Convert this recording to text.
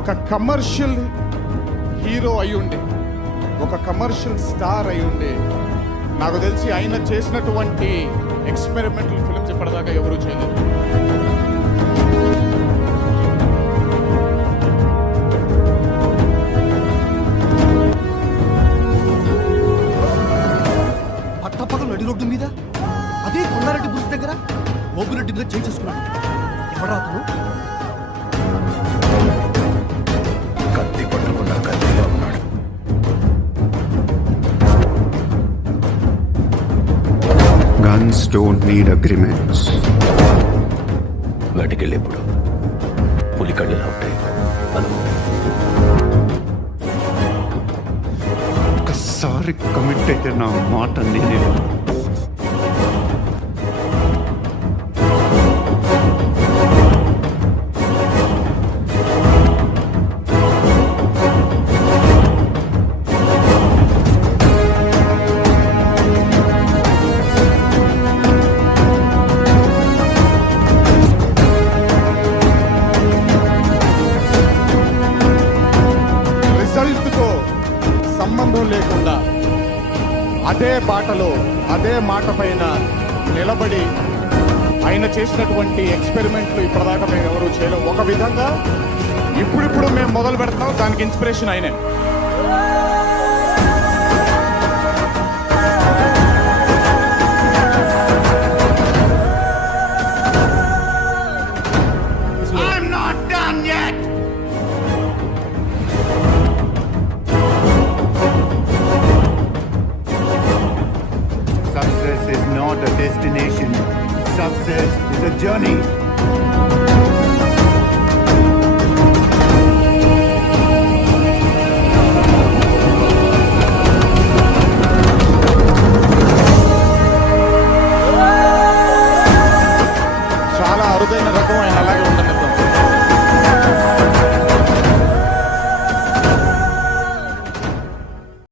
ఒక commercial hero అయ్యుండి, ఒక కమర్షియల్ స్టార్ అయ్యుండి, నాకు తెలిసి ఆయన చేసినటువంటి ఎక్స్పెరిమెంటల్ ఫిల్మ్స్ ఇప్పటిదాకా ఎవరూ చేయలేదు. పట్టపగలు నడి రోడ్డు మీద అదే కొండారెడ్డి బుస్ దగ్గర ఓపిరెడ్డి మీద చేసుకున్నాడు. ఎవరా అతను? కత్తి పట్టుకున్న కత్తిగా ఉన్నాడు. Guns don't need agreements. వేటకెళ్ళేప్పుడు పులి కళ్ళలా ఉంటాయి. ఒక్కసారి కమిట్ అయితే నా మాట నేనే. రిజల్ట్తో సంబంధం లేకుండా అదే బాటలో అదే మాట పైన నిలబడి ఆయన చేసినటువంటి ఎక్స్పెరిమెంట్లు ఇప్పటిదాకా మేము ఎవరు చేయలేము. ఒక విధంగా ఇప్పుడిప్పుడు మేము మొదలు పెడతాం, దానికి ఇన్స్పిరేషన్ ఆయనే.